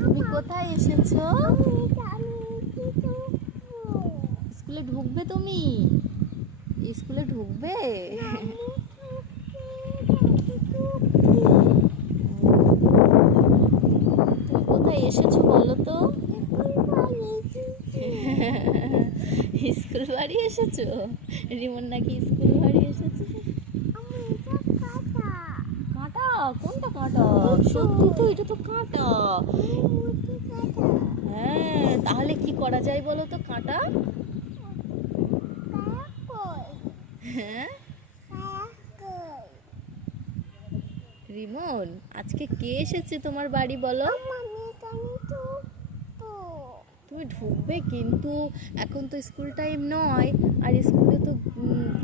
তুমি কোথায় এসেছ? স্কুলে ঢুকবে তুমি? স্কুলে ঢুকবে? তুমি কোথায় এসেছ বলো তো? স্কুল বাড়ি এসেছ? রিমন নাকি স্কুল বাড়ি এসেছে? কাঁটা। কোনটা হ্যাঁ তাহলে কি করা যায় বলো তো কাঁটা? হ্যাঁ? রিমন, আজকে কে এসেছে তোমার বাড়ি বলো? তুমি ঢুকবে কিন্তু, এখন তো স্কুল টাইম নয়, আর স্কুলে তো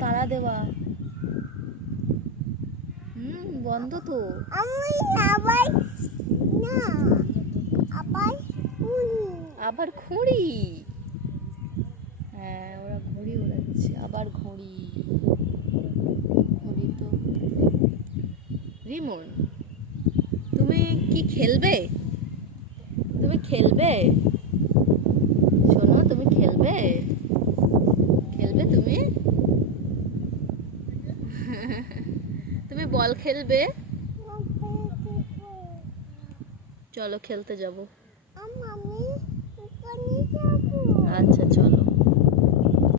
তালা দেওয়া। বন্ধ তো। আমি আবার না আবার ঘড়ি হ্যাঁ ওরা ঘড়ি ওড়াচ্ছে আবার ঘড়ি। ঘড়ি তো। রিমন তুমি কি খেলবে? তুমি খেলবে? শোনো তুমি খেলবে? খেলবে তুমি? তুমি বল খেলবে? চলো খেলতে যাব।